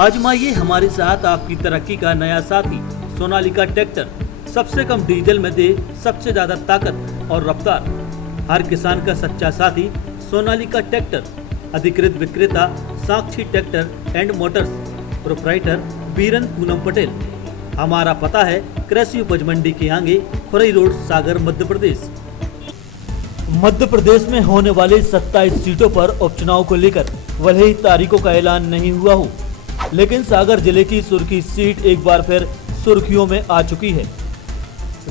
आजमाइए हमारे साथ आपकी तरक्की का नया साथी सोनालिका ट्रैक्टर। सबसे कम डीजल में दे सबसे ज्यादा ताकत और रफ्तार। हर किसान का सच्चा साथी सोनालिका ट्रैक्टर। अधिकृत विक्रेता Sakshi tractor and motors. Proprietor Biran Poonam Patel. हमारा पता है कृषि उपज मंडी के आगे, खुरई रोड, सागर, मध्य प्रदेश। मध्य प्रदेश में होने वाले 27 सीटों पर उपचुनाव को लेकर भले ही तारीखों का ऐलान नहीं हुआ हो, लेकिन सागर जिले की सुर्खी सीट एक बार फिर सुर्खियों में आ चुकी है।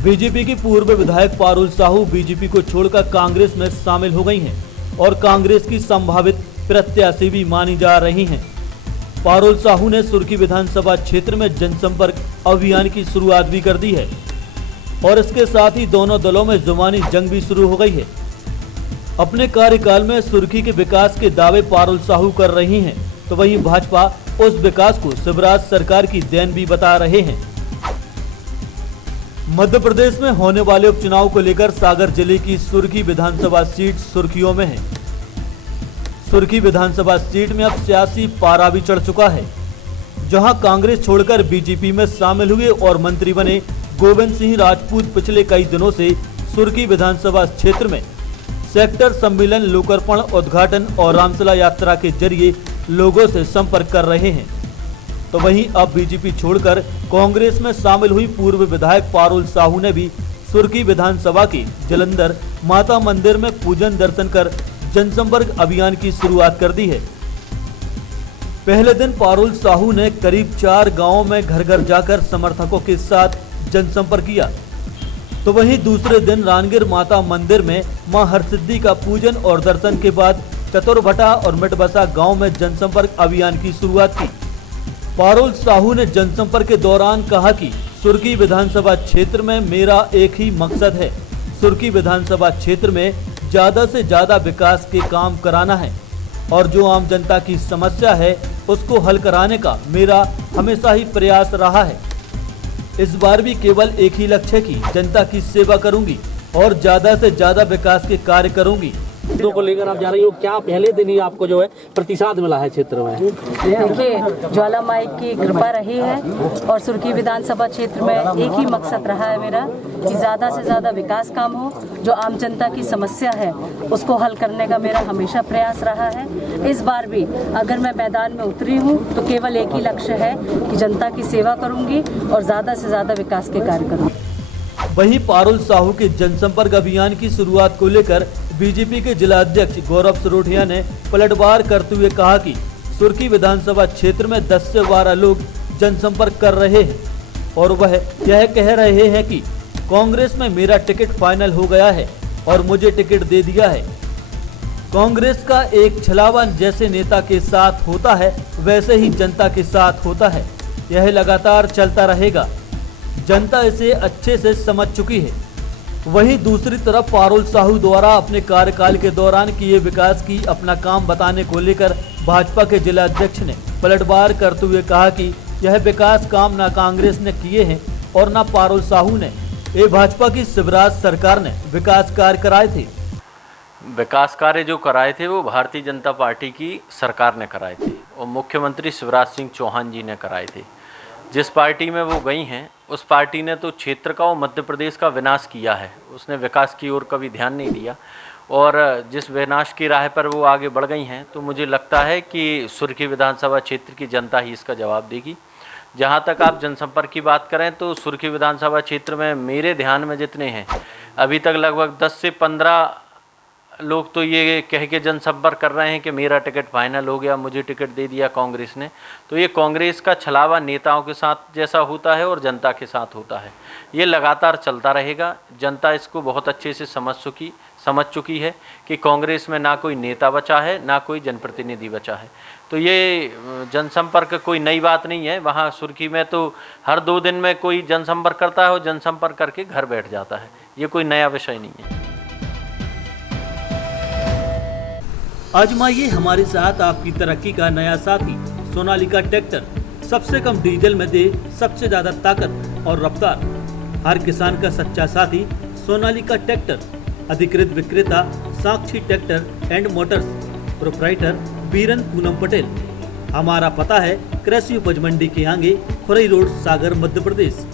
बीजेपी की पूर्व विधायक पारुल साहू बीजेपी को छोड़कर कांग्रेस में शामिल हो गई हैं और कांग्रेस की संभावित प्रत्याशी भी मानी जा रही हैं। पारुल साहू ने सुर्खी विधानसभा क्षेत्र में जनसंपर्क अभियान की शुरुआत भी कर दी है और इसके साथ ही दोनों दलों में जुबानी जंग भी शुरू हो गई है। अपने कार्यकाल में सुर्खी के विकास के दावे पारुल साहू कर रही हैं, तो वहीं भाजपा उस विकास को शिवराज सरकार की देन भी बता रहे हैं। मध्य प्रदेश में होने वाले उपचुनाव को लेकर सागर जिले की सुर्खी विधानसभा सीट सुर्खियों में है। सुर्खी विधानसभा सीट में अब सियासी पारा भी चढ़ चुका है, जहां कांग्रेस छोड़कर बीजेपी में शामिल हुए और मंत्री बने गोविंद सिंह राजपूत पिछले कई दिनों से सुर्खी विधानसभा क्षेत्र में सेक्टर सम्मेलन, लोकार्पण, उद्घाटन और रामसला यात्रा के जरिए लोगों से संपर्क कर रहे हैं। तो वहीं अब बीजेपी छोड़कर कांग्रेस में शामिल हुई पूर्व विधायक पारुल साहू ने भी सुर्खी विधानसभा के जलंधर माता मंदिर में पूजन दर्शन कर जनसंपर्क अभियान की शुरुआत कर दी है। पहले दिन पारुल साहू ने करीब 4 गांवों में घर घर जाकर समर्थकों के साथ जनसंपर्क किया, तो वहीं दूसरे दिन रानगिर माता मंदिर में मां हरसिद्धि का पूजन और दर्शन के बाद चतुरभटा और मिटबसा गांव में जनसंपर्क अभियान की शुरुआत की। पारुल साहू ने जनसंपर्क के दौरान कहा कि सुर्खी विधानसभा क्षेत्र में मेरा एक ही मकसद है, सुर्खी विधानसभा क्षेत्र में ज्यादा से ज्यादा विकास के काम कराना है और जो आम जनता की समस्या है उसको हल कराने का मेरा हमेशा ही प्रयास रहा है। इस बार भी केवल एक ही लक्ष्य है कि जनता की सेवा करूंगी और ज्यादा से ज्यादा विकास के कार्य करूंगी। को लेकर आप जा रही हो, क्या पहले दिन ही आपको जो है प्रतिसाद मिला है क्षेत्र में? देखिए, ज्वाला माई की कृपा रही है और सुर्खी विधानसभा क्षेत्र में एक ही मकसद रहा है मेरा कि ज़्यादा से ज़्यादा विकास काम हो, जो आम जनता की समस्या है उसको हल करने का मेरा हमेशा प्रयास रहा है। इस बार भी अगर मैं मैदान में उतरी हूँ तो केवल एक ही लक्ष्य है कि जनता की सेवा करूँगी और ज़्यादा से ज़्यादा विकास के कार्य करूँगी। वहीं पारुल साहू के जनसंपर्क अभियान की शुरुआत को लेकर बीजेपी के जिला अध्यक्ष गौरव सरोठिया ने पलटवार करते हुए कहा कि सुर्खी विधानसभा क्षेत्र में 10 से 12 लोग जनसंपर्क कर रहे हैं और वह यह कह रहे हैं कि कांग्रेस में मेरा टिकट फाइनल हो गया है और मुझे टिकट दे दिया है। कांग्रेस का एक छलावा जैसे नेता के साथ होता है वैसे ही जनता के साथ होता है। यह लगातार चलता रहेगा, जनता इसे अच्छे से समझ चुकी है। वहीं दूसरी तरफ पारुल साहू द्वारा अपने कार्यकाल के दौरान किए विकास की अपना काम बताने को लेकर भाजपा के जिला अध्यक्ष ने पलटवार करते हुए कहा कि यह विकास काम ना कांग्रेस ने किए हैं और ना पारुल साहू ने, ये भाजपा की शिवराज सरकार ने विकास कार्य कराए थे। विकास कार्य जो कराए थे वो भारतीय जनता पार्टी की सरकार ने कराए थे और मुख्यमंत्री शिवराज सिंह चौहान जी ने कराए थे। जिस पार्टी में वो गई हैं उस पार्टी ने तो क्षेत्र का और मध्य प्रदेश का विनाश किया है, उसने विकास की ओर कभी ध्यान नहीं दिया और जिस विनाश की राह पर वो आगे बढ़ गई हैं तो मुझे लगता है कि सुर्खी विधानसभा क्षेत्र की जनता ही इसका जवाब देगी। जहाँ तक आप जनसंपर्क की बात करें तो सुर्खी विधानसभा क्षेत्र में मेरे ध्यान में जितने हैं अभी तक लगभग 10 से 15 लोग तो ये कह के जनसंपर्क कर रहे हैं कि मेरा टिकट फाइनल हो गया, मुझे टिकट दे दिया कांग्रेस ने। तो ये कांग्रेस का छलावा नेताओं के साथ जैसा होता है और जनता के साथ होता है, ये लगातार चलता रहेगा। जनता इसको बहुत अच्छे से समझ चुकी है कि कांग्रेस में ना कोई नेता बचा है ना कोई जनप्रतिनिधि बचा है। तो ये जनसंपर्क कोई नई बात नहीं है। वहाँ सुर्खी में तो हर 2 दिन में कोई जनसंपर्क करता है और जनसंपर्क करके घर बैठ जाता है, ये कोई नया विषय नहीं है। आजमाइए हमारे साथ आपकी तरक्की का नया साथी सोनालिका ट्रैक्टर। सबसे कम डीजल में दे सबसे ज्यादा ताकत और रफ्तार। हर किसान का सच्चा साथी सोनालिका ट्रैक्टर। अधिकृत विक्रेता Sakshi tractor and motors. Proprietor Biran Poonam Patel. हमारा पता है कृषि उपज मंडी के आगे खुरई रोड, सागर, मध्य प्रदेश।